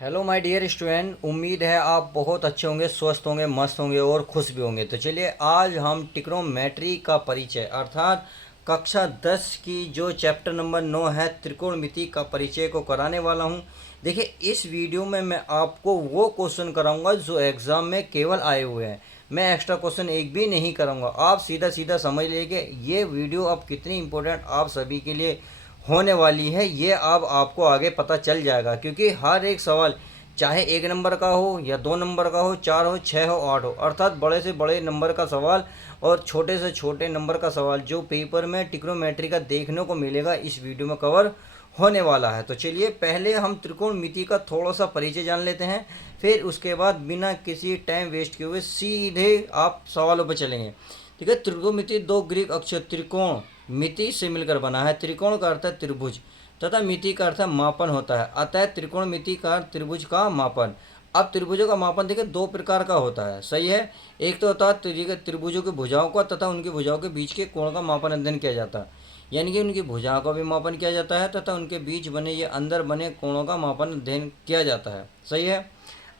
Hello my dear student, उम्मीद है आप बहुत अच्छे होंगे, स्वस्थ होंगे, मस्त होंगे और खुश भी होंगे। तो चलिए आज हम ट्रिग्नोमेट्री का परिचय अर्थात कक्षा 10 की जो चैप्टर नंबर 9 है त्रिकोणमिति का परिचय को कराने वाला हूं। देखिए इस वीडियो में मैं आपको वो क्वेश्चन कराऊंगा जो एग्ज़ाम में केवल आए हुए हैं। मैं एक्स्ट्रा क्वेश्चन एक भी नहीं कराऊंगा। आप सीधा सीधा समझ लीजिए ये वीडियो अब कितनी इंपॉर्टेंट आप सभी के लिए होने वाली है, ये अब आपको आगे पता चल जाएगा। क्योंकि हर एक सवाल चाहे 1 नंबर का हो या 2 नंबर का हो, 4 हो, 6 हो, 8 हो, अर्थात बड़े से बड़े नंबर का सवाल और छोटे से छोटे नंबर का सवाल जो पेपर में ट्रिग्नोमेट्री का देखने को मिलेगा इस वीडियो में कवर होने वाला है। तो चलिए पहले हम त्रिकोणमिति का थोड़ा सा परिचय जान लेते हैं, फिर उसके बाद बिना किसी टाइम वेस्ट किए हुए सीधे आप सवालों पर चलेंगे। ठीक है। त्रिकोणमिति दो ग्रीक अक्षर त्रिकोण मिति से मिलकर बना है। त्रिकोण का अर्थ है त्रिभुज तथा मिति का अर्थ है मापन होता है। अतः त्रिकोणमिति का अर्थ त्रिभुज का मापन। अब त्रिभुजों का मापन देखिए दो प्रकार का होता है, सही है। एक तो होता है त्रिभुजों की भुजाओं का तथा उनकी भुजाओं के बीच के कोण का मापन अध्ययन किया जाता है, यानी कि उनकी भुजाओं का भी मापन किया जाता है तथा उनके बीच बने या अंदर बने कोणों का मापन अध्ययन किया जाता है, सही है।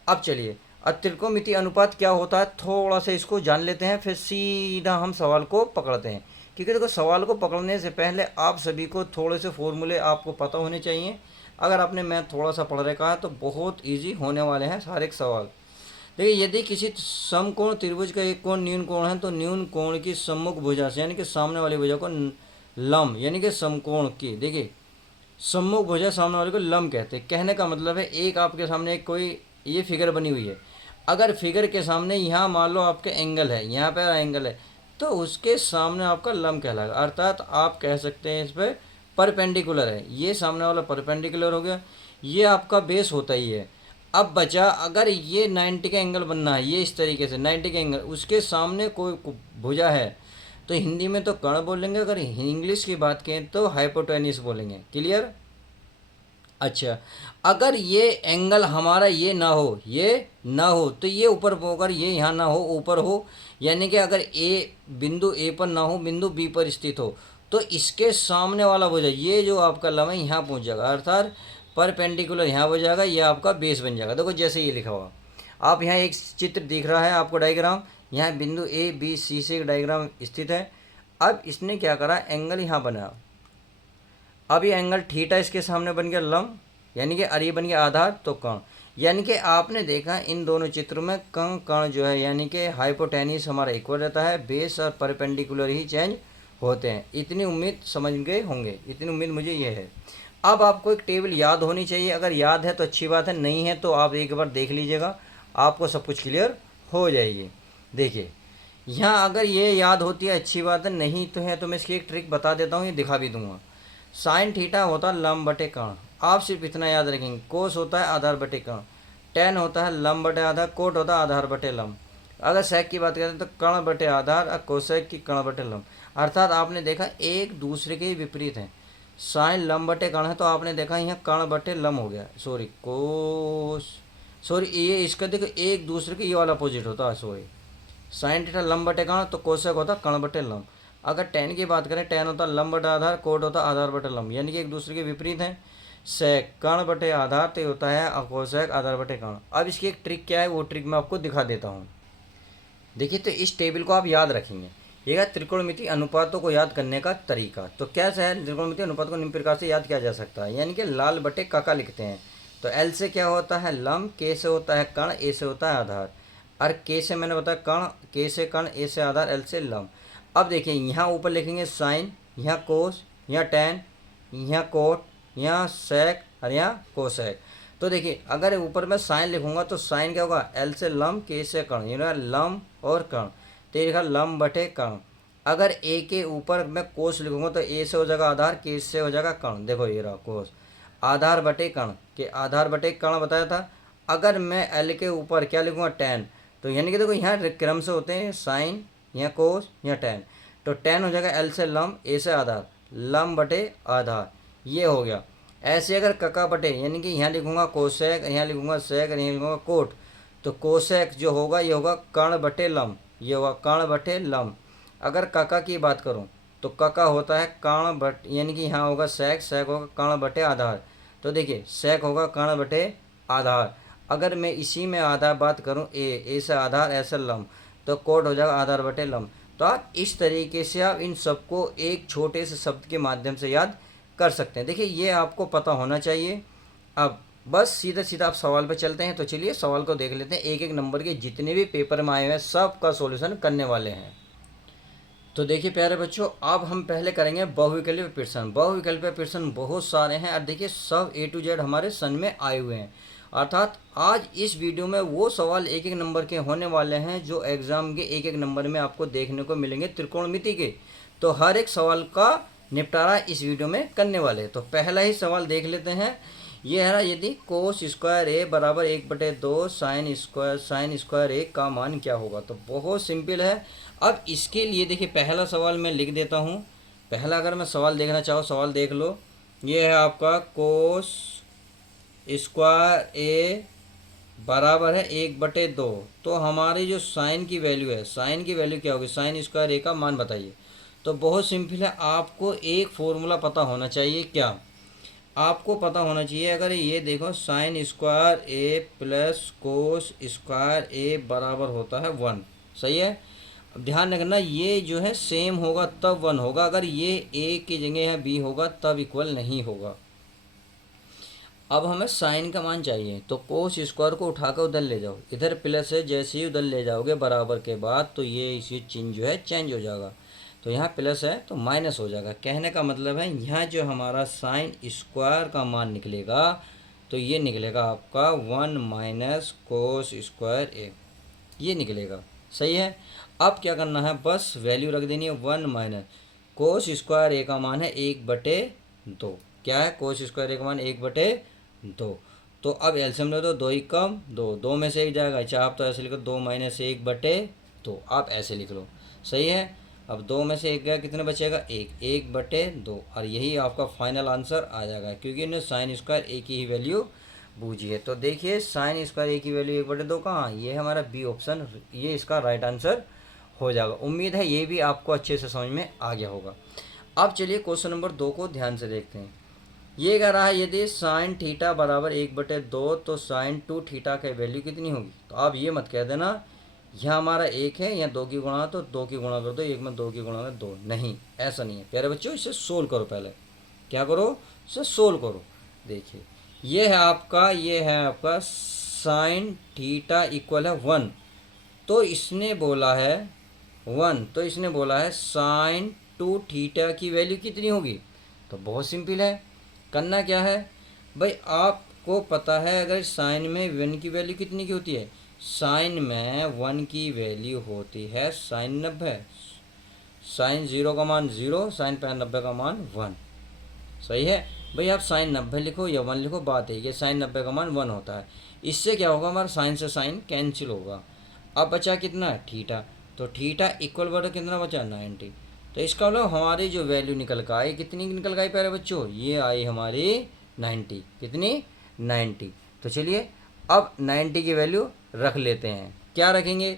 अब चलिए त्रिकोणमिति अनुपात क्या होता है थोड़ा सा इसको जान लेते हैं, फिर सीधा हम सवाल को पकड़ते हैं। क्योंकि देखो सवाल को पकड़ने से पहले आप सभी को थोड़े से फॉर्मूले आपको पता होने चाहिए। अगर आपने मैथ थोड़ा सा पढ़ रखा है तो बहुत इजी होने वाले हैं सारे सवाल। देखिए यदि किसी समकोण त्रिभुज का एक कोण न्यून कोण है तो न्यून कोण की सम्मुख भुजा से यानी कि सामने वाली भुजा को लंब यानी कि समकोण की, देखिए सम्मुख भुजा सामने वाले को लंब कहते हैं। कहने का मतलब है एक आपके सामने एक कोई ये फिगर बनी हुई है, अगर फिगर के सामने यहाँ मान लो आपके एंगल है, यहाँ पर एंगल है, तो उसके सामने आपका लंब कहलाएगा। अर्थात आप कह सकते हैं इस पर परपेंडिकुलर है, ये सामने वाला परपेंडिकुलर हो गया, ये आपका बेस होता ही है। अब बचा अगर ये 90 का एंगल बनना है, ये इस तरीके से 90 का एंगल, उसके सामने कोई भुजा है तो हिंदी में तो कर्ण बोलेंगे, अगर इंग्लिश की बात करें तो हाइपोटेन्यूस बोलेंगे। क्लियर। अच्छा, अगर ये एंगल हमारा ये ना हो, ये ना हो तो ये ऊपर होकर ये यहाँ ना हो, ऊपर हो, यानी कि अगर ए बिंदु ए पर ना हो, बिंदु बी पर स्थित हो, तो इसके सामने वाला भुजा ये जो आपका लंब है यहाँ पहुँच जाएगा, अर्थात परपेंडिकुलर यहाँ हो जाएगा, ये आपका बेस बन जाएगा। देखो जैसे ये लिखा हुआ, आप यहाँ एक चित्र दिख रहा है आपको डायग्राम, यहाँ बिंदु ए बी सी से एक डायग्राम स्थित है। अब इसने क्या करा, एंगल यहाँ बनाया। अब ये एंगल थीटा इसके सामने बन गया लंब, यानी कि और ये बन गया आधार तो कर्ण। यानी कि आपने देखा इन दोनों चित्रों में कर्ण कर्ण जो है यानी कि हाइपोटेन्यूस हमारा इक्वल रहता है, बेस और परपेंडिकुलर ही चेंज होते हैं। इतनी उम्मीद समझ गए होंगे, इतनी उम्मीद मुझे ये है। अब आपको एक टेबल याद होनी चाहिए, अगर याद है तो अच्छी बात है, नहीं है तो आप एक बार देख लीजिएगा, आपको सब कुछ क्लियर हो जाएगी। देखिए यहाँ अगर ये याद होती है अच्छी बात है, नहीं तो है तो मैं इसकी एक ट्रिक बता देता हूँ, ये दिखा भी दूंगा। साइन थीटा होता है लंब बटे कर्ण, आप सिर्फ इतना याद रखेंगे। कोस होता है आधार बटे कर्ण, टेन होता है लंब बटे आधार, कोट होता है आधार बटे लंब। अगर सेक की बात करें तो कर्ण बटे आधार और कोसेक की कर्ण बटे लंब। अर्थात आपने देखा एक दूसरे के विपरीत हैं। साइन लंब बटे कर्ण है तो आपने देखा यहाँ कर्ण बटे लंब हो गया, सॉरी कोस, सॉरी ये इसका देखो एक दूसरे के ये वाला अपोजिट होता है, सॉरी साइन थीटा लंब बटे कर्ण तो कोसेक होता कर्ण बटे लंब। अगर टेन की बात करें टेन होता लंब बटे आधार, कोट होता आधार बटे लंब, यानी कि एक दूसरे के विपरीत हैं। सेक कर्ण बटे आधार तो होता है अकोसेक आधार बटे कर्ण। अब इसकी एक ट्रिक क्या है वो ट्रिक मैं आपको दिखा देता हूँ। देखिए तो इस टेबल को आप याद रखेंगे, ये है त्रिकोणमिति अनुपातों को याद करने का तरीका। तो कैसे है त्रिकोणमिति अनुपात को निम्न प्रकार से याद किया जा सकता है, यानी कि लाल बटे काका लिखते हैं। तो एल से क्या होता है लंब, के से होता है कर्ण, ए से होता है आधार, और के से मैंने बताया कर्ण, के से कर्ण, ए से आधार, एल से लंब। अब देखिए यहाँ ऊपर लिखेंगे साइन, यहाँ कोस, यहाँ टेन, यहाँ कोट, यहाँ सेक और यहाँ कोसेक। तो देखिए अगर ऊपर मैं साइन लिखूंगा तो साइन क्या होगा, एल से लंब, के से कर्ण, ये लंब और कर्ण, तो ये लिखा लंब बटे कर्ण। अगर ए के ऊपर मैं कोस लिखूंगा तो ए से हो जाएगा आधार, के से हो जाएगा कर्ण, देखो ये रहा कोस, आधार बटे कर्ण के आधार बटे कर्ण बताया था। अगर मैं एल के ऊपर क्या लिखूंगा टेन, तो यानी कि देखो यहाँ क्रम से होते हैं साइन, यहाँ कोस, यहाँ टेन, तो टेन हो जाएगा एल से लंब, ए से आधार, लंब बटे आधार, ये हो गया। ऐसे अगर कका बटे यानी कि यहाँ लिखूंगा कोसेक, यहाँ लिखूंगा सेक, यहाँ लिखूंगा कोट, तो कोसेक जो होगा ये होगा कर्ण बटे लंब, ये होगा कर्ण बटे लंब। अगर कका की बात करूँ तो कका होता है कर्ण बट यानी कि यहाँ होगा सेक, सेक होगा कर्ण बटे आधार, तो देखिए सेक होगा कर्ण बटे आधार। अगर मैं इसी में आधार बात करूं, ए से आधार, ऐसे लंब, तो कोड हो जाएगा आधार बटे लंब। तो आप इस तरीके से आप इन सबको एक छोटे से शब्द के माध्यम से याद कर सकते हैं। देखिए ये आपको पता होना चाहिए। अब बस सीधा सीधा आप सवाल पे चलते हैं। तो चलिए सवाल को देख लेते हैं। एक एक नंबर के जितने भी पेपर में आए हुए हैं सब का सॉल्यूशन करने वाले हैं। तो देखिए प्यारे बच्चों, अब हम पहले करेंगे बहुविकल्पीय प्रश्न। बहुविकल्पीय प्रश्न बहुत सारे हैं और देखिए सब ए टू जेड हमारे सन में आए हुए हैं। अर्थात आज इस वीडियो में वो सवाल एक एक नंबर के होने वाले हैं जो एग्जाम के एक एक नंबर में आपको देखने को मिलेंगे त्रिकोणमिति के। तो हर एक सवाल का निपटारा इस वीडियो में करने वाले हैं। तो पहला ही सवाल देख लेते हैं। ये है ना, यदि कोस स्क्वायर ए बराबर 1/2 साइन स्क्वायर ए का मान क्या होगा। तो बहुत सिंपल है। अब इसके लिए देखिए पहला सवाल मैं लिख देता हूँ। पहला अगर मैं सवाल देखना चाहूँ, सवाल देख लो। ये है आपका कोस स्क्वायर ए बराबर है 1/2। तो हमारी जो साइन की वैल्यू है, साइन की वैल्यू क्या होगी, साइन स्क्वायर ए का मान बताइए। तो बहुत सिंपल है, आपको एक फॉर्मूला पता होना चाहिए। क्या आपको पता होना चाहिए, अगर ये देखो साइन स्क्वायर ए प्लस कोस स्क्वायर ए बराबर होता है 1। सही है। अब ध्यान रखना ये जो है सेम होगा तब 1 होगा, अगर ये ए की जगह है बी होगा तब इक्वल नहीं होगा। अब हमें साइन का मान चाहिए, तो कोस स्क्वायर को उठाकर उधर ले जाओ, इधर प्लस है, जैसे ही उधर ले जाओगे बराबर के बाद तो ये इसी चिन्ह जो है चेंज हो जाएगा। तो यहाँ प्लस है तो माइनस हो जाएगा। कहने का मतलब है यहाँ जो हमारा साइन स्क्वायर का मान निकलेगा तो ये निकलेगा आपका 1 माइनस कोस स्क्वायर ए, ये निकलेगा। सही है। अब क्या करना है, बस वैल्यू रख देनी है 1 माइनस कोस स्क्वायर ए का मान है 1/2। क्या है, कोस स्क्वायर ए का मान 1/2। तो अब एलसीएम ले दो, 2 ही कम 2, 2 में से 1 जाएगा। अच्छा आप तो ऐसे लिखो 2 माइनस 1/2, आप ऐसे लिख लो। सही है। अब 2 में से 1 गया, कितने बचेगा 1, 1/2, और यही आपका फाइनल आंसर आ जाएगा क्योंकि इन्होंने साइन स्क्वायर ए की ही वैल्यू बूझी है। तो देखिए साइन स्क्वायर ए की वैल्यू 1/2 कहाँ, ये हमारा बी ऑप्शन, ये इसका राइट आंसर हो जाएगा। उम्मीद है ये भी आपको अच्छे से समझ में आ गया होगा। अब चलिए क्वेश्चन नंबर 2 को ध्यान से देखते हैं। ये कह रहा है यदि साइन थीटा बराबर 1/2 तो साइन 2 थीटा की वैल्यू कितनी होगी। तो आप ये मत कह देना यहाँ हमारा 1 है, यहाँ 2 की गुणा, तो 2 की गुणा कर दो, 1 में 2 की गुणा में 2, नहीं ऐसा नहीं है प्यारे बच्चों। इसे सोल्व करो, पहले क्या करो, इसे सोल्व करो। देखिए ये है आपका साइन थीटा इक्वल है 1। तो इसने बोला है 1, तो इसने बोला है साइन 2 थीटा की वैल्यू कितनी होगी। तो बहुत सिंपल है, करना क्या है भाई, आपको पता है अगर साइन में 1 की वैल्यू कितनी की होती है, साइन में 1 की वैल्यू होती है साइन 90। साइन 0 का मान 0, साइन 90 का मान 1। सही है भाई। आप साइन 90 लिखो या 1 लिखो, बात है ये साइन 90 का मान 1 होता है। इससे क्या होगा, हमारा साइन से साइन कैंसिल होगा। अब बचा कितना थीटा, तो थीटा इक्वल बटा कितना बचा 90। तो इसका मतलब हमारी जो वैल्यू निकल कर आई, कितनी निकल कर आई प्यारे बच्चों, ये आई हमारी 90। कितनी 90। तो चलिए अब 90 की वैल्यू रख लेते हैं। क्या रखेंगे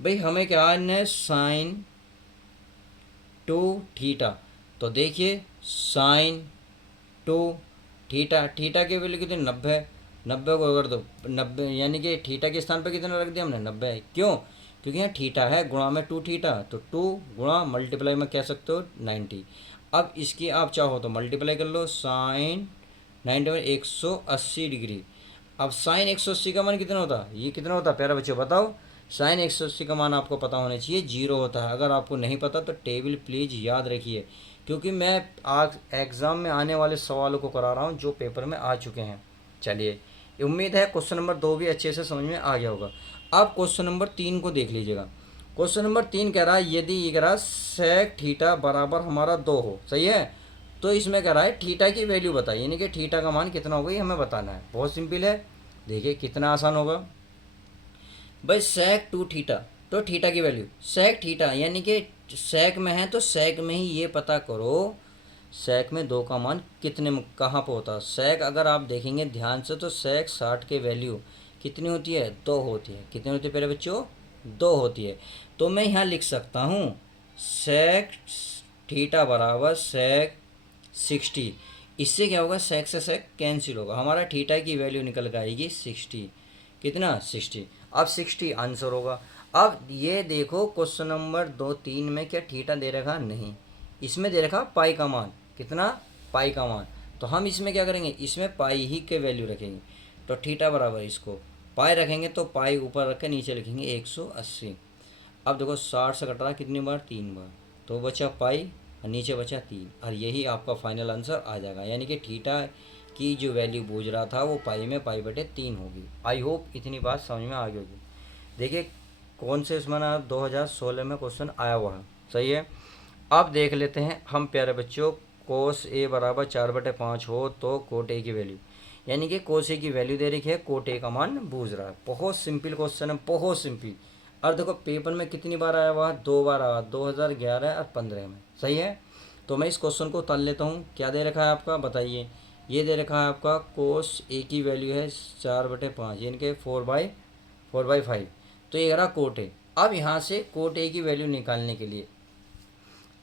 भाई, हमें क्या है साइन 2 थीटा। तो देखिए साइन 2 थीटा, थीटा की वैल्यू कितनी 90 है, 90 को अगर दो 90 यानी कि थीटा के स्थान पर कितना रख दिया हमने 90 है। क्यों, क्योंकि यहाँ थीटा है गुणा में 2 थीटा, तो 2 गुणा मल्टीप्लाई में कह सकते हो 90। अब इसकी आप चाहो तो मल्टीप्लाई कर लो, साइन 90 में 180 डिग्री। अब साइन 180 का मान कितना होता, ये कितना होता प्यारा बच्चों बताओ। साइन 180 का मान आपको पता होना चाहिए 0 होता है। अगर आपको नहीं पता तो टेबल प्लीज़ याद रखिए, क्योंकि मैं आज एग्ज़ाम में आने वाले सवालों को करा रहा हूँ जो पेपर में आ चुके हैं। चलिए उम्मीद है क्वेश्चन नंबर 2 भी अच्छे से समझ में आ गया होगा। अब क्वेश्चन नंबर 3 को देख लीजिएगा। क्वेश्चन नंबर 3 कह रहा है यदि ये कह रहा है सेक थीटा बराबर हमारा 2 हो। सही है। तो इसमें कह रहा है थीटा की वैल्यू बताइए, यानी कि थीटा का मान कितना होगा ये हमें बताना है। बहुत सिंपल है, देखिए कितना आसान होगा भाई। सेक 2 थीटा, तो थीटा की वैल्यू सेक थीटा, यानी कि सेक में है तो सेक में ही ये पता करो सेक में 2 का मान कितने कहाँ पर होता है। सेक अगर आप देखेंगे ध्यान से तो सेक 60 के वैल्यू कितनी होती है, 2 होती है। कितनी होती है मेरे बच्चों, 2 होती है। तो मैं यहाँ लिख सकता हूँ सेक थीटा बराबर सेक 60। इससे क्या होगा, सेक से सेक कैंसिल होगा, हमारा थीटा की वैल्यू निकल कर आएगी 60। कितना, 60। अब 60 आंसर होगा। अब ये देखो क्वेश्चन नंबर 2-3 में क्या थीटा दे रखा, नहीं, इसमें दे रखा पाई का मान, कितना, पाई का मान। तो हम इसमें क्या करेंगे, इसमें पाई ही के वैल्यू रखेंगे। तो थीटा बराबर इसको पाई रखेंगे तो पाई ऊपर रख के नीचे लिखेंगे 180। अब देखो 60 से कट रहा कितनी बार, 3 बार, तो बचा पाई और नीचे बचा 3, और यही आपका फाइनल आंसर आ जाएगा। यानी कि थीटा की जो वैल्यू पूछ रहा था वो पाई में पाई बटे 3 होगी। आई होप इतनी बात समझ में आ गई होगी। देखिए कौन से इसमें ना 2016 में क्वेश्चन आया हुआ है, सही है। अब देख लेते हैं हम प्यारे बच्चों, कोस ए बराबर 4/5 हो तो कोट ए की वैल्यू, यानी कि कोस ए की वैल्यू दे रखी है, कोट ए का मान पूछ रहा है। बहुत सिंपल क्वेश्चन है, बहुत सिंपल। और देखो पेपर में कितनी बार आया हुआ, 2 बार आया, 2011 और 15 में, सही है। तो मैं इस क्वेश्चन को तल लेता हूँ। क्या दे रखा है आपका, बताइए। ये दे रखा है आपका कोस ए की वैल्यू है 4/5, यानी कि 4/5। तो ये रहा कोट ए। अब यहाँ से कोट ए की वैल्यू निकालने के लिए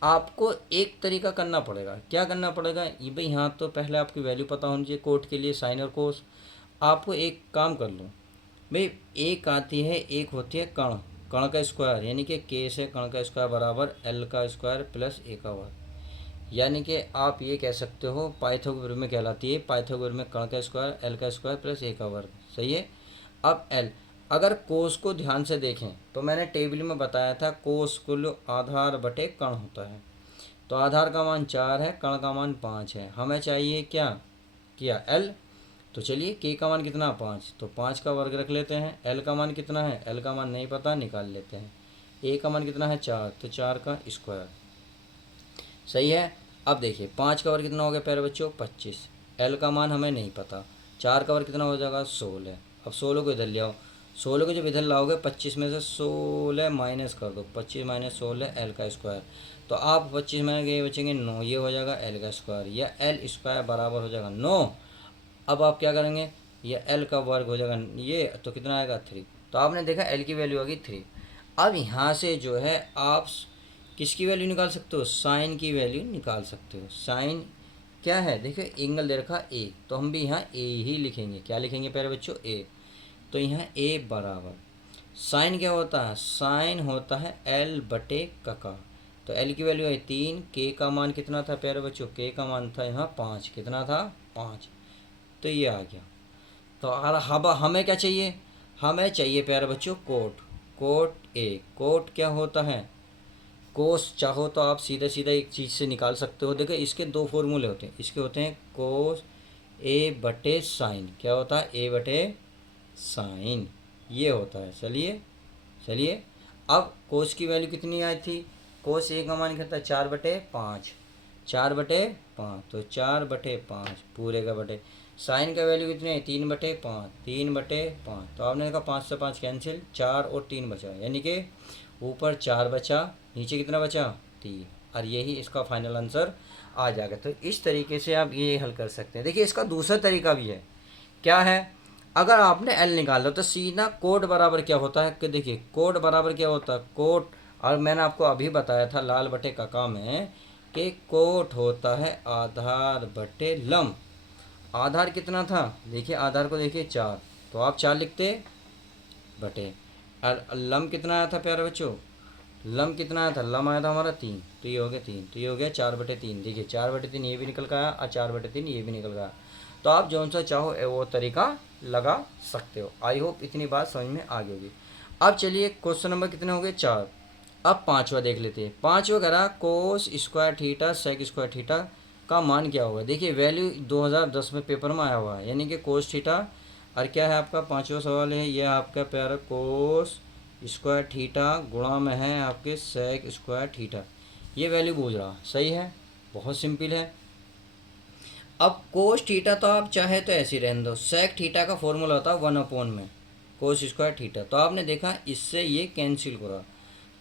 आपको एक तरीका करना पड़ेगा। क्या करना पड़ेगा, ये भाई यहाँ तो पहले आपकी वैल्यू पता होनी चाहिए कोट के लिए, साइन और कोस। आपको एक काम कर लो भाई, एक आती है, एक होती है कण, कण का स्क्वायर, यानी कि के से कण का स्क्वायर बराबर एल का स्क्वायर प्लस ए का वर्ग। यानी कि आप ये कह सकते हो पाइथागोरस में कहलाती है, पाइथागोरस में कण का स्क्वायर एल का स्क्वायर प्लस ए का वर्ग, सही है। अब एल, अगर कोस को ध्यान से देखें तो मैंने टेबल में बताया था कोस कुल आधार बटे कण होता है। तो आधार का मान 4 है, कण का मान 5 है, हमें चाहिए क्या, किया एल। तो चलिए के का मान कितना, 5, तो 5 का वर्ग रख लेते हैं। एल का मान कितना है, एल का मान नहीं पता, निकाल लेते हैं। ए का मान कितना है 4, तो 4 का स्क्वायर, सही है। अब देखिए 5 का वर्ग कितना हो गया प्यारे बच्चों, 25। एल का मान हमें नहीं पता, 4 का वर्ग कितना हो जाएगा, 16। अब 16 को इधर ले आओ, 16 को जब इधर लाओगे 25 में से 16 माइनस कर दो, 25 माइनस 16 एल का स्क्वायर। तो आप 25 में ये बचेंगे 9, ये हो जाएगा एल का स्क्वायर, या एल स्क्वायर बराबर हो जाएगा 9। अब आप क्या करेंगे, ये एल का वर्ग हो जाएगा ये, तो कितना आएगा 3। तो आपने देखा एल की वैल्यू आ गई 3। अब यहाँ से जो है आप किसकी वैल्यू निकाल सकते हो, साइन की वैल्यू निकाल सकते हो। साइन क्या है, देखिए एंगल दे रखा ए, तो हम भी यहाँ ए ही लिखेंगे। क्या लिखेंगे प्यारे बच्चों, ए। तो यहाँ ए बराबर साइन क्या होता है, साइन होता है एल बटे का। तो एल की वैल्यू है 3, के का मान कितना था प्यारे बच्चों, के का मान था यहाँ 5, कितना था 5। तो ये आ गया। तो अब हमें क्या चाहिए, हमें चाहिए प्यारे बच्चों कोट। कोट ए, कोट क्या होता है, कोस चाहो तो आप सीधा सीधा एक चीज़ से निकाल सकते हो। देखो इसके दो फॉर्मूले होते हैं, इसके होते हैं कोस ए बटे साइन, क्या होता है, ए बटे साइन, ये होता है। चलिए चलिए, अब कोस की वैल्यू कितनी आई थी, कोस ए का मान कितना, 4/5, 4/5, तो 4/5 पूरे का बटे, साइन का वैल्यू कितनी है 3/5, 3/5। तो आपने देखा 5 से 5 कैंसिल, 4 और 3 बचा, यानी कि ऊपर 4 बचा, नीचे कितना बचा 3, और यही इसका फाइनल आंसर आ जाएगा। तो इस तरीके से आप ये हल कर सकते हैं। देखिए इसका दूसरा तरीका भी है, क्या है, अगर आपने एल निकाला तो सीधा कोट बराबर क्या होता है, कि देखिए कोट बराबर क्या होता है, कोट, और मैंने आपको अभी बताया था लाल बटे काका में कि कोट होता है आधार बटे लंब। आधार कितना था, देखिए आधार को देखिए 4, तो आप 4 लिखते बटे, और लंब कितना आया था प्यारे बच्चों, लंब कितना आया था, लंब आया था हमारा 3, तो ये हो गया 3, तो ये हो गया 4/3। देखिए 4/3 ये भी निकल का आया और 4/3 ये भी निकल गया। तो आप जौन सा चाहो वो तरीका लगा सकते हो। आई होप इतनी बात समझ में आ गई होगी। अब चलिए क्वेश्चन नंबर कितने हो गए, 4। अब पाँचवा देख लेते हैं। पाँचवा करा cos square theta sec square theta का मान क्या होगा। देखिए वैल्यू 2010 में पेपर में आया हुआ है, यानी कि कोस थीटा, और क्या है आपका पाँचवा सवाल है, यह आपका प्यारा कोस स्क्वायर थीटा गुणा में है आपके सेक स्क्वायर थीटा, ये वैल्यू पूछ रहा, सही है, बहुत सिंपल है। अब कोस थीटा तो आप चाहे तो ऐसे ही रहने दो, सेक थीटा का फॉर्मूला होता है 1/, में कोस स्क्वायर थीटा, तो आपने देखा इससे ये कैंसिल करा,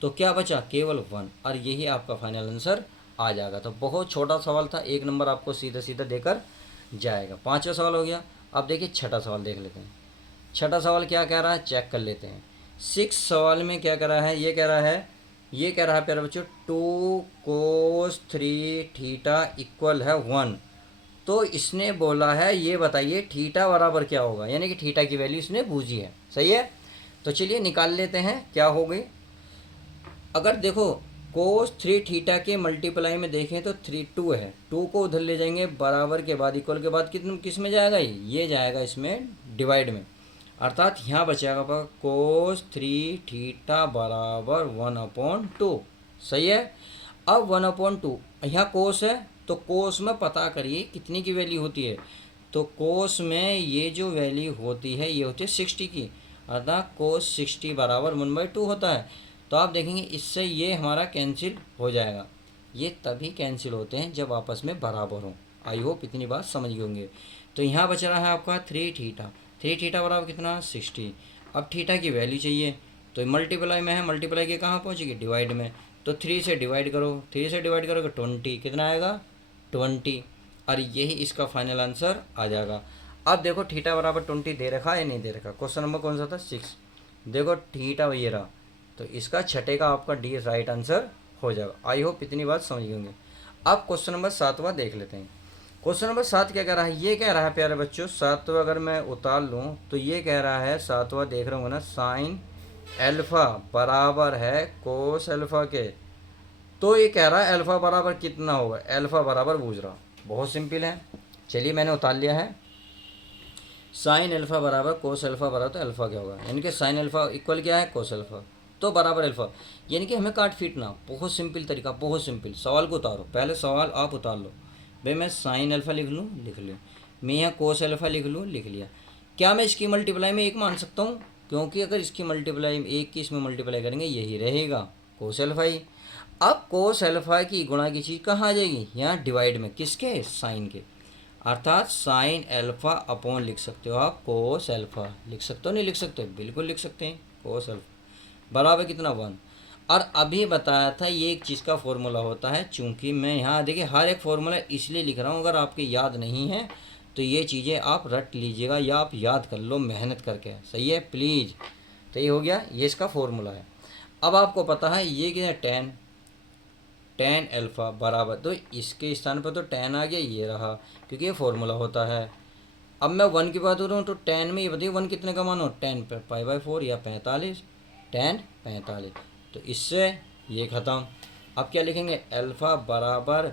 तो क्या बचा केवल 1, और यही आपका फाइनल आंसर आ जाएगा। तो बहुत छोटा सवाल था, 1 नंबर आपको सीधा सीधा देकर जाएगा। पाँचवा सवाल हो गया। अब देखिए छठा सवाल देख लेते हैं। छठा सवाल क्या कह रहा है, चेक कर लेते हैं। 6 सवाल में क्या कह रहा है, ये कह रहा है प्यारे बच्चों 2 cos 3 थीटा इक्वल है 1। तो इसने बोला है ये बताइए थीटा बराबर क्या होगा, यानी कि थीटा की वैल्यू इसने बूझी है। सही है, तो चलिए निकाल लेते हैं क्या हो गई। अगर देखो कोस 3 थीटा के मल्टीप्लाई में देखें तो 2 है, 2 को उधर ले जाएंगे बराबर के बाद इक्वल के बाद कितने किस में जाएगा, ये जाएगा इसमें डिवाइड में, अर्थात यहाँ बचेगा कोस 3 थीटा बराबर 1/2। सही है, अब 1/2 यहाँ कोस है तो कोस में पता करिए कितनी की वैल्यू होती है, तो कोस में ये जो वैल्यू होती है ये होती है 60 की, अर्थात कोस 60 बराबर 1/2 होता है। तो आप देखेंगे इससे ये हमारा कैंसिल हो जाएगा। ये तभी कैंसिल होते हैं जब आपस में बराबर हों। आई होप इतनी बात समझ गए होंगे। तो यहाँ बच रहा है आपका 3 थीटा, 3 थीटा बराबर कितना 60। अब थीटा की वैल्यू चाहिए तो मल्टीप्लाई में है, मल्टीप्लाई के कहाँ पहुँचेगी डिवाइड में, तो 3 से डिवाइड करो, 3 से डिवाइड करोगे 20, कितना आएगा 20, और यही इसका फाइनल आंसर आ जाएगा। अब देखो थीटा बराबर 20 दे रखा है या नहीं दे रखा, क्वेश्चन नंबर कौन सा था 6। देखो थीटा ये रहा, तो इसका छठे का आपका डी राइट आंसर हो जाएगा। आई होप इतनी बात समझ गए होंगे। अब क्वेश्चन नंबर 7वां देख लेते हैं। क्वेश्चन नंबर 7 क्या कह रहा है, ये कह रहा है प्यारे बच्चों 7वां अगर मैं उतार लूँ तो ये कह रहा है 7वां देख रहा हूँ ना, साइन एल्फा बराबर है कोस एल्फा के। तो ये कह रहा है एल्फा बराबर कितना होगा, एल्फा बराबर बूझ रहा, बहुत सिंपल है। चलिए मैंने उतार लिया है, साइन एल्फा बराबर कोस एल्फा बराबर, तो एल्फा क्या होगा, यानी कि साइन एल्फा इक्वल क्या है कोस एल्फा, तो बराबर एल्फा, यानी कि हमें काट फीटना। बहुत सिंपल तरीका, बहुत सिंपल। सवाल को उतारो, पहले सवाल आप उतार लो। भाई मैं साइन एल्फा लिख लूँ, लिख लिया। मैं यहाँ कोस एल्फा लिख लूँ, लिख लिया। क्या मैं इसकी मल्टीप्लाई में एक मान सकता हूँ, क्योंकि अगर इसकी मल्टीप्लाई एक की इसमें मल्टीप्लाई करेंगे यही रहेगा कोस एल्फा ही। अब कोस एल्फा की गुणा की चीज़ कहाँ आ जाएगी, यहाँ डिवाइड में, किसके, साइन के, अर्थात साइन एल्फा अपॉन लिख सकते हो आप कोस एल्फा, लिख सकते हो नहीं लिख सकते, बिल्कुल लिख सकते हैं। कोस एल्फा बराबर कितना 1। और अभी बताया था ये एक चीज़ का फॉर्मूला होता है, चूंकि मैं यहाँ देखिए हर एक फॉर्मूला इसलिए लिख रहा हूँ, अगर आपके याद नहीं है तो ये चीज़ें आप रट लीजिएगा या आप याद कर लो मेहनत करके। सही है प्लीज़। तो ये हो गया, ये इसका फॉर्मूला है। अब आपको पता है ये क्या है, टेन एल्फ़ा बराबर, तो इसके स्थान पर तो टेन आ गया, ये रहा, क्योंकि ये फॉर्मूला होता है। अब मैं 1 की बात हो रहा हूँ तो टेन में ये बताइए 1 कितने का मान हो, 10 पाई/4 या 45, टेन 45, तो इससे ये ख़त्म। अब क्या लिखेंगे, एल्फ़ा बराबर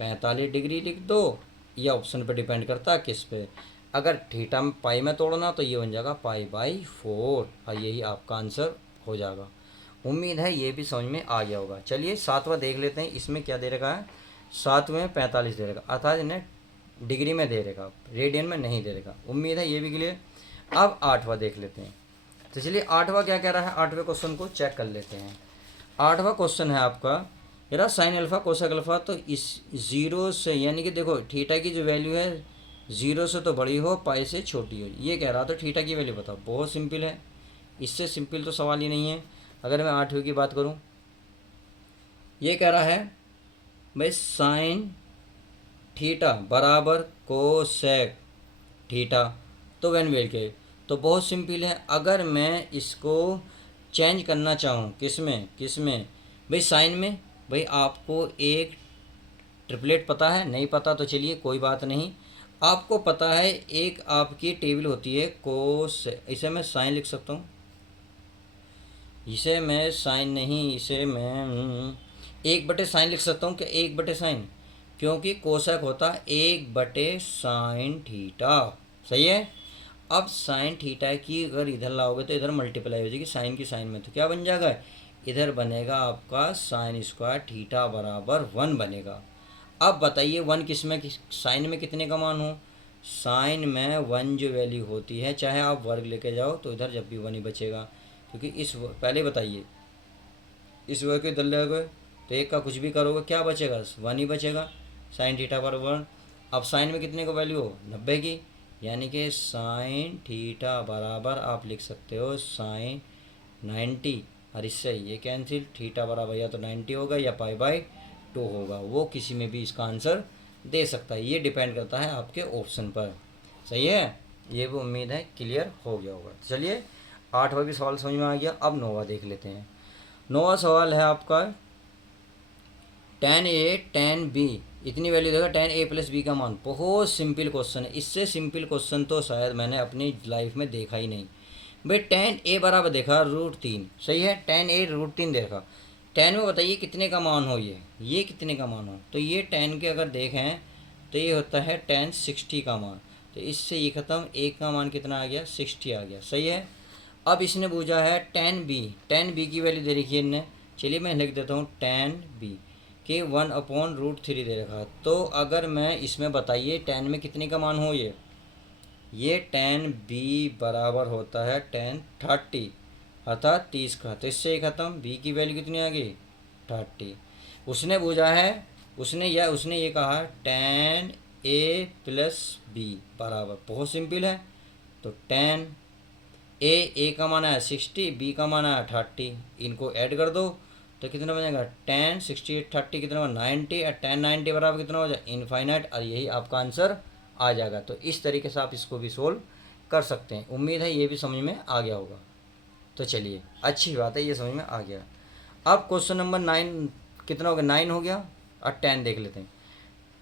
45 डिग्री लिख दो, ये ऑप्शन पे डिपेंड करता है किस पे, अगर थीटा में पाई में तोड़ना तो ये बन जाएगा पाई/4, और यही आपका आंसर हो जाएगा। उम्मीद है ये भी समझ में आ गया होगा। चलिए 7वां देख लेते हैं, इसमें क्या दे रखा है, 7 में 45 दे रखा, अर्थात इन्हें डिग्री में दे रखा, रेडियन में नहीं दे रखा। उम्मीद है ये भी क्लियर। अब 8वां देख लेते हैं। तो चलिए 8वां क्या कह रहा है, 8वें क्वेश्चन को चेक कर लेते हैं। 8वां क्वेश्चन है आपका, मेरा साइन अल्फा कोसेक अल्फा, तो इस जीरो से, यानी कि देखो थीटा की जो वैल्यू है 0 से तो बड़ी हो, पाई से छोटी हो, ये कह रहा, तो थीटा की वैल्यू बताओ। बहुत सिंपल है, इससे सिंपल तो सवाल ही नहीं है। अगर मैं 8वें की बात करूं, ये कह रहा है भाई साइन थीटा बराबर कोसेक थीटा, तो वेन वेल के, तो बहुत सिंपल है। अगर मैं इसको चेंज करना चाहूँ किस में भाई साइन में, भाई आपको एक ट्रिपलेट पता है, नहीं पता तो चलिए कोई बात नहीं, आपको पता है एक आपकी टेबल होती है कोस, इसे मैं साइन लिख सकता हूँ, इसे मैं साइन नहीं, इसे मैं 1/साइन लिख सकता हूँ। क्या 1/साइन, क्योंकि कोसेक होता है 1/साइन थीटा। सही है। अब साइन थीटा की अगर इधर लाओगे तो इधर मल्टीप्लाई हो जाएगी साइन की साइन में, तो क्या बन जाएगा, इधर बनेगा आपका साइन स्क्वायर थीटा बराबर 1 बनेगा। अब बताइए 1 किस में, साइन में कितने का मान हो, साइन में 1 जो वैल्यू होती है, चाहे आप वर्ग लेके जाओ तो इधर जब भी 1 ही बचेगा, क्योंकि इस पहले बताइए इस वर्ग के इधर ले गए तो एक का कुछ भी करोगे क्या बचेगा, 1 ही बचेगा, साइन थीटा बराबर 1। अब साइन में कितने का वैल्यू हो, 90 की, यानी कि साइन थीटा बराबर आप लिख सकते हो साइन 90, और इससे ये कैंसिल, थीटा बराबर या तो 90 होगा या पाई/2 होगा, वो किसी में भी इसका आंसर दे सकता है, ये डिपेंड करता है आपके ऑप्शन पर। सही है, ये भी उम्मीद है क्लियर हो गया होगा। चलिए 8वां भी सवाल समझ में आ गया। अब 9वां देख लेते हैं। 9वां सवाल है आपका tan A tan B इतनी वैल्यू देगा tan a प्लस बी का मान। बहुत सिंपल क्वेश्चन है, इससे सिंपल क्वेश्चन तो शायद मैंने अपनी लाइफ में देखा ही नहीं। भाई tan a बराबर देखा √3, सही है, tan a √3 देखा। tan में बताइए कितने का मान हो, ये कितने का मान हो, तो ये tan के अगर देखें तो ये होता है tan 60 का मान। तो इससे ये ख़त्म, एक का मान कितना आ गया 60 आ गया, सही है। अब इसने पूछा है tan b की वैल्यू दे रखी है इनने, चलिए मैं लिख देता हूँ tan b के 1/√3 दे रखा। तो अगर मैं इसमें बताइए tan में कितने का मान हो, ये tan b बराबर होता है tan 30 अर्थात 30 का। तो इससे ख़त्म, b की वैल्यू कितनी आ गई 30। उसने पूछा है, उसने ये कहा tan a प्लस बी बराबर, बहुत सिंपल है। तो tan ए का मान है 60, बी का मान है 30, इनको ऐड कर दो तो कितना बनेगा tan 60 30 कितना होगा 90, और tan 90 बराबर कितना हो जाए इनफाइनाइट, और यही आपका आंसर आ जाएगा। तो इस तरीके से आप इसको भी सोल्व कर सकते हैं। उम्मीद है ये भी समझ में आ गया होगा। तो चलिए अच्छी बात है, ये समझ में आ गया। अब क्वेश्चन नंबर 9 कितना हो गया, 9 हो गया। और 10 देख लेते हैं।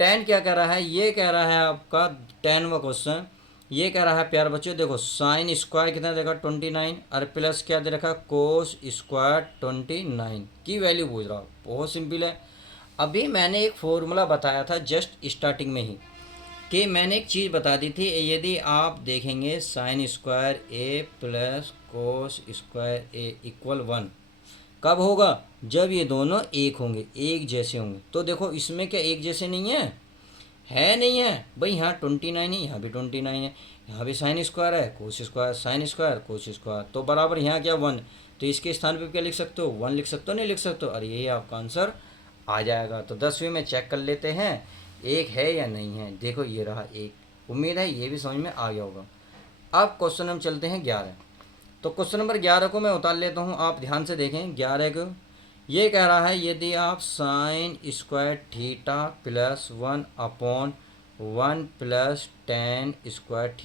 10 क्या कह रहा है, ये कह रहा है आपका 10वां क्वेश्चन, ये कह रहा है प्यार बच्चों देखो साइन स्क्वायर कितना देखा 29, और प्लस क्या दे रखा कोस स्क्वायर 29 की वैल्यू पूछ रहा हूँ। बहुत सिंपल है। अभी मैंने एक फॉर्मूला बताया था जस्ट स्टार्टिंग में ही, कि मैंने एक चीज़ बता दी थी, यदि आप देखेंगे साइन स्क्वायर ए प्लस कोस स्क्वायर ए इक्वल 1 कब होगा, जब ये दोनों एक होंगे, एक जैसे होंगे। तो देखो इसमें क्या एक जैसे नहीं है नहीं है भाई, यहाँ 29 है, यहाँ भी 29 है, यहाँ भी साइन स्क्वायर है cos square, sine square cos square, तो बराबर यहाँ क्या 1। तो इसके स्थान पे क्या लिख सकते हो 1 लिख सकते हो, नहीं लिख सकते हो, और यही आपका आंसर आ जाएगा। तो 10वीं में चेक कर लेते हैं एक है या नहीं है। देखो ये रहा एक। उम्मीद है ये भी समझ में आ गया होगा। अब क्वेश्चन हम चलते हैं 11। तो क्वेश्चन नंबर 11 को मैं उतार लेता हूँ, आप ध्यान से देखें 11 को। ये कह रहा है यदि आप sine square theta plus 1/1 plus tan square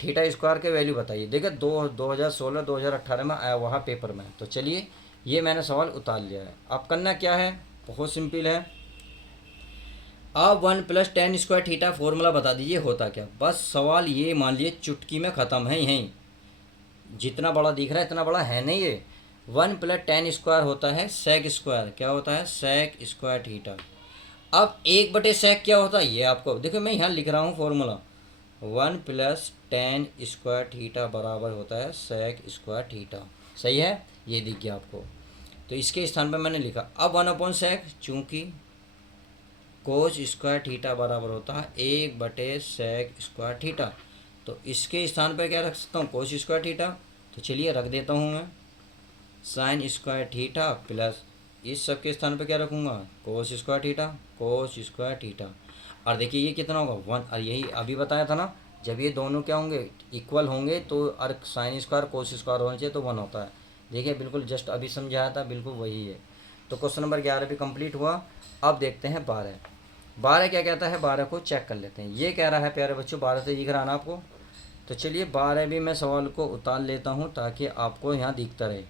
theta square के वैल्यू बताइए। देखिए 2016 2018 में आया हुआ पेपर में। तो चलिए ये मैंने सवाल उतार लिया है। अब करना क्या है, बहुत सिंपल है। आप 1 plus tan square theta formula बता दीजिए होता क्या। बस सवाल ये मान लिए चुटकी में ख़त्म है यहीं। जितना बड़ा दिख रहा है इतना बड़ा है नहीं ये। 1 प्लस tan स्क्वायर होता है सेक स्क्वायर, क्या होता है सेक स्क्वायर थीटा। अब 1/सेक क्या होता है ये आपको देखो, मैं यहाँ लिख रहा हूँ formula. 1 plus tan square theta बराबर होता है सेक स्क्वायर थीटा, सही है, ये दिख गया आपको। तो इसके स्थान पर मैंने लिखा अब 1/सेक, चूँकि कोस स्क्वायर थीटा बराबर होता है 1/सेक स्क्वायर थीटा। तो इसके स्थान पर क्या रख सकता हूँ कोस स्क्वायर थीटा। तो चलिए रख देता हूँ मैं साइन स्क्वायर थीटा प्लस इस सब के स्थान पर क्या रखूँगा कोस स्क्वायर थीटा। और देखिए ये कितना होगा 1, और यही अभी बताया था ना, जब ये दोनों क्या होंगे इक्वल होंगे तो और साइन स्क्वायर कोस स्क्वायर होना चाहिए तो 1 होता है। देखिए बिल्कुल जस्ट अभी समझाया था, बिल्कुल वही है। तो क्वेश्चन नंबर 11 भी कंप्लीट हुआ। अब देखते हैं 12 क्या कहता है, 12 को चेक कर लेते हैं। ये कह रहा है प्यारे बच्चों 12 से दिख रहा है ना आपको। तो चलिए 12 भी मैं सवाल को उतार लेता हूँ ताकि आपको यहाँ दिखता रहे।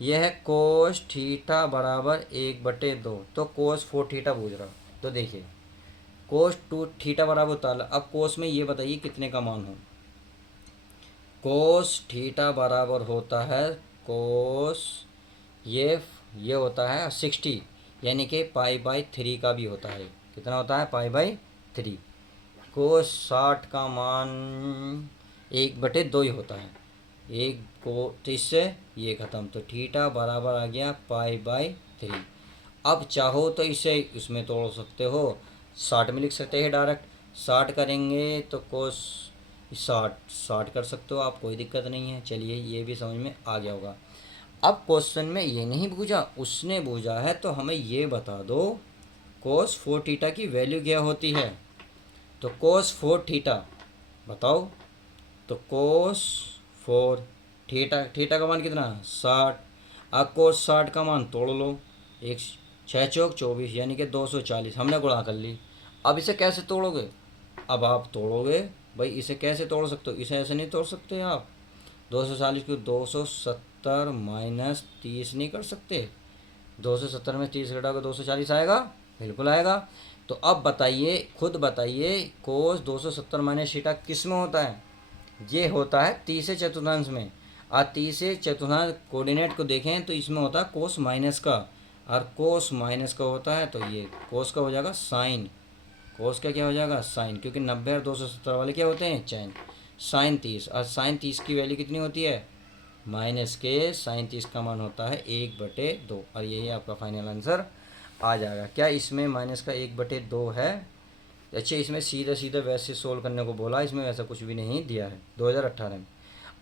यह है कोस थीटा बराबर 1/2, तो कोस 4 थीटा पूछ रहा। तो देखिए कोस 2 थीटा बराबर उतार। अब कोस में ये बताइए कितने का मान हो। कोस थीटा बराबर होता है कोस ये होता है 60, यानी कि π/3 का भी होता है। कितना होता है π/3। कोस 60 का मान 1/2 ही होता है। एक को तो इससे ये ख़त्म, तो थीटा बराबर आ गया π/3। अब चाहो तो इसे इसमें तोड़ सकते हो, 60 में लिख सकते हैं डायरेक्ट। 60 करेंगे तो कोस 60 कर सकते हो आप, कोई दिक्कत नहीं है। चलिए ये भी समझ में आ गया होगा। अब क्वेश्चन में ये नहीं पूछा, उसने पूछा है तो हमें ये बता दो कोस 4 थीटा की वैल्यू क्या होती है। तो कोस 4 थीटा बताओ। तो कोस 4 थीटा का मान कितना 60। अब कोस 60 का मान तोड़ लो, 6 चौक 24 यानी कि 240, हमने गुणा कर ली। अब इसे कैसे तोड़ोगे, अब आप तोड़ोगे भाई इसे कैसे तोड़ सकते हो, इसे ऐसे नहीं तोड़ सकते आप। 240 को 270 माइनस 30 नहीं कर सकते। 270 में 30 घटाओगे 240 आएगा, बिल्कुल आएगा। तो अब बताइए, खुद बताइए, कोस 270 माइनस थीटा किस में होता है? ये होता है तीसरे चतुर्थांश में। और तीसरे चतुर्थांश कोऑर्डिनेट को देखें तो इसमें होता है कोस माइनस का, और कोस माइनस का होता है, तो ये कोस का हो जाएगा साइन। कोस का क्या हो जाएगा? साइन, क्योंकि 90 और 270 वाले क्या होते हैं? चैन। साइन 30, और साइन 30 की वैल्यू कितनी होती है? माइनस के साइन 30 का मान होता है 1/2, और यही आपका फाइनल आंसर आ जाएगा। क्या इसमें माइनस का 1/2 है? अच्छा, इसमें सीधा सीधा वैसे सोल्व करने को बोला, इसमें वैसा कुछ भी नहीं दिया है 2018 में।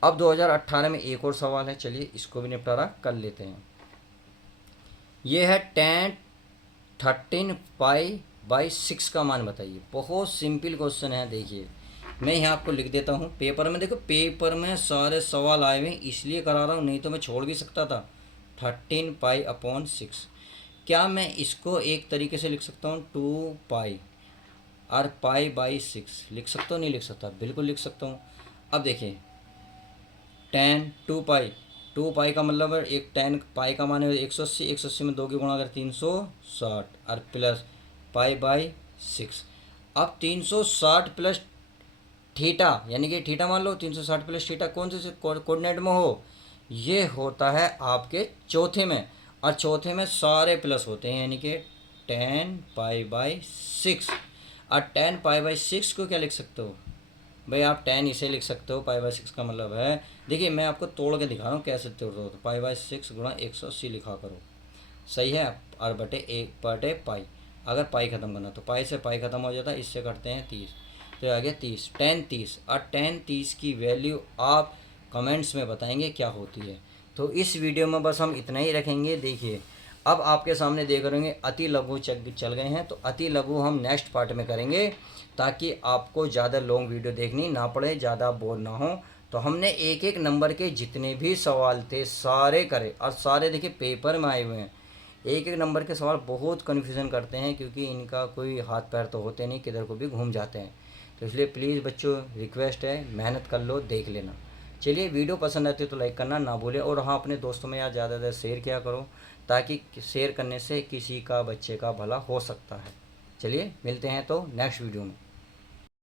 अब 2018 में एक और सवाल है, चलिए इसको भी निपटारा कर लेते हैं। ये है tan 13π/6 का मान बताइए। बहुत सिंपल क्वेश्चन है, देखिए मैं यहाँ आपको लिख देता हूँ पेपर में। देखो पेपर में सारे सवाल आए हुए इसलिए करा रहा हूँ, नहीं तो मैं छोड़ भी सकता था। 13π/6, क्या मैं इसको एक तरीके से लिख सकता हूँ 2π और π/6 लिख सकता हूँ? नहीं लिख सकता? बिल्कुल लिख सकता हूँ। अब देखिए tan 2π का मतलब है एक tan पाई का मान है 180, 180 में 2 की गुणा अगर 360, और प्लस π/6। अब 360 प्लस थीटा, यानी कि थीटा मान लो 360 प्लस थीटा कौन से कोऑर्डिनेट में हो? ये होता है आपके चौथे में, और चौथे में सारे प्लस होते हैं, यानी कि tan π/6। और tan π/6 को क्या लिख सकते हो भाई? आप tan इसे लिख सकते हो, π/6 का मतलब है, देखिए मैं आपको तोड़ के दिखा रहा हूँ कैसे तोड़ दो। तो π/6 गुणा 180 लिखा करो, सही है, और /1/π। अगर पाई ख़त्म करना तो पाई से पाई ख़त्म हो जाता है, इससे करते हैं 30, तो आ गया 30, tan 30। और tan 30 की वैल्यू आप कमेंट्स में बताएंगे क्या होती है। तो इस वीडियो में बस हम इतना ही रखेंगे। देखिए अब आपके सामने देख रहे होंगे अति लघु चल गए हैं, तो अति लघु हम नेक्स्ट पार्ट में करेंगे, ताकि आपको ज़्यादा लॉन्ग वीडियो देखनी ना पड़े, ज़्यादा बोर ना हो। तो हमने एक एक नंबर के जितने भी सवाल थे सारे करे, और सारे देखिए पेपर में आए हुए हैं। एक एक नंबर के सवाल बहुत कन्फ्यूज़न करते हैं, क्योंकि इनका कोई हाथ पैर तो होते नहीं, किधर को भी घूम जाते हैं। तो इसलिए प्लीज़ बच्चों रिक्वेस्ट है, मेहनत कर लो, देख लेना। चलिए वीडियो पसंद आती है तो लाइक करना ना भूलें, और हाँ अपने दोस्तों में यार ज़्यादा ज़्यादा शेयर किया करो, ताकि शेयर करने से किसी का बच्चे का भला हो सकता है। चलिए मिलते हैं तो नेक्स्ट वीडियो में।